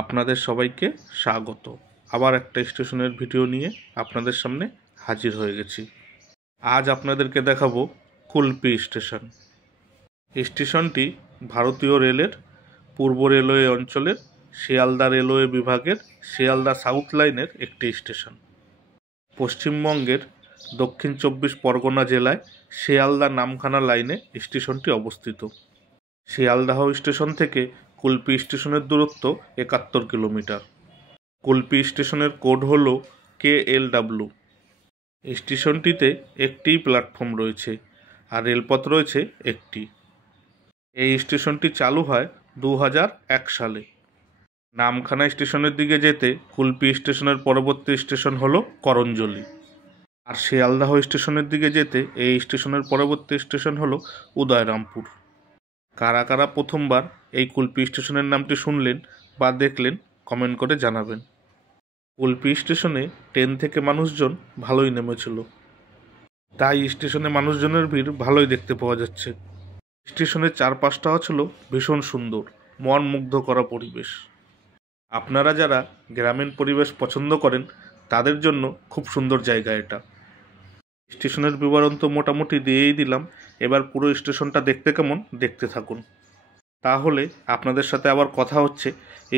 আপনাদের সবাইকে স্বাগত। আবার একটা স্টেশনের ভিডিও নিয়ে আপনাদের সামনে হাজির হয়ে গেছি। আজ আপনাদেরকে দেখাবো কুলপি স্টেশন। স্টেশনটি ভারতীয় রেলের পূর্ব রেলওয়ে অঞ্চলের শিয়ালদা রেলওয়ে বিভাগের শিয়ালদা সাউথ লাইনের একটি স্টেশন। পশ্চিমবঙ্গের দক্ষিণ 24 পরগনা জেলায় শিয়ালদা নামখানা লাইনে স্টেশনটি অবস্থিত। শিয়ালদাহ স্টেশন থেকে কুলপি স্টেশনের দূরত্ব 71 কিলোমিটার। কুলপি স্টেশনের কোড হল KLW। স্টেশনটিতে একটিই প্ল্যাটফর্ম রয়েছে আর রেলপথ রয়েছে একটি। এই স্টেশনটি চালু হয় 2001 সালে। নামখানা স্টেশনের দিকে যেতে কুলপি স্টেশনের পরবর্তী স্টেশন হলো করঞ্জলি, আর শিয়ালদাহ স্টেশনের দিকে যেতে এই স্টেশনের পরবর্তী স্টেশন হলো উদয়রামপুর। কারা কারা প্রথমবার এই কুলপি স্টেশনের নামটি শুনলেন বা দেখলেন কমেন্ট করে জানাবেন। কুলপি স্টেশনে ট্রেন থেকে মানুষজন ভালোই নেমেছিল, তাই স্টেশনে মানুষজনের ভিড় ভালোই দেখতে পাওয়া যাচ্ছে। স্টেশনের চারপাশটাও ছিল ভীষণ সুন্দর, মন মুগ্ধ করা পরিবেশ। আপনারা যারা গ্রামীণ পরিবেশ পছন্দ করেন তাদের জন্য খুব সুন্দর জায়গা এটা। স্টেশনের বিবরণ তো মোটামুটি দিয়েই দিলাম, এবার পুরো স্টেশনটা দেখতে কেমন দেখতে থাকুন। তাহলে আপনাদের সাথে আবার কথা হচ্ছে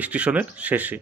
স্টেশনের শেষে।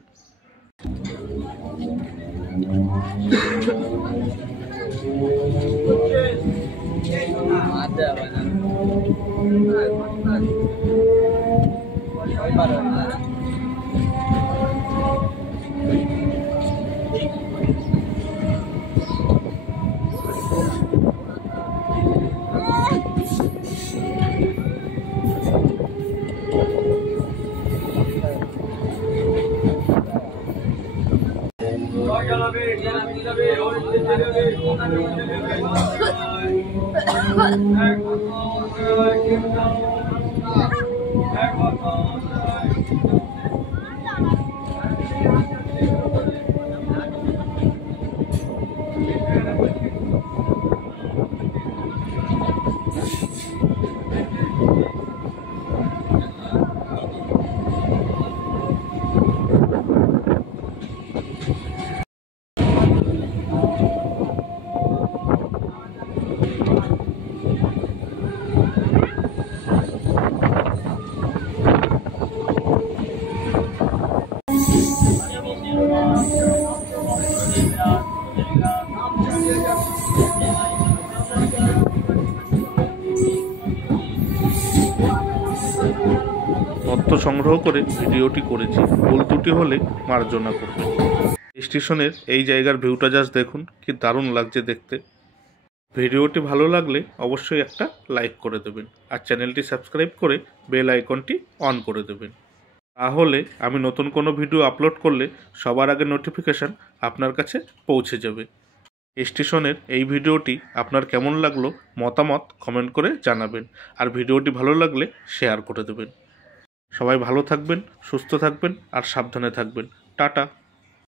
তথ্য সংগ্রহ করে ভিডিওটি করেছি, ভুল ত্রুটি হলে মার্জনা করবেন। স্টেশনের এই জায়গার ভিউটা জাস্ট দেখুন, কি দারুণ লাগছে দেখতে। ভিডিওটি ভালো লাগলে অবশ্যই একটা লাইক করে দেবেন আর চ্যানেলটি সাবস্ক্রাইব করে বেল আইকনটি অন করে দেবেন। তাহলে আমি নতুন কোনো ভিডিও আপলোড করলে সবার আগে নোটিফিকেশান আপনার কাছে পৌঁছে যাবে। স্টেশনের এই ভিডিওটি আপনার কেমন লাগলো মতামত কমেন্ট করে জানাবেন, আর ভিডিওটি ভালো লাগলে শেয়ার করে দেবেন। সবাই ভালো থাকবেন, সুস্থ থাকবেন আর সাবধানে থাকবেন। টাটা।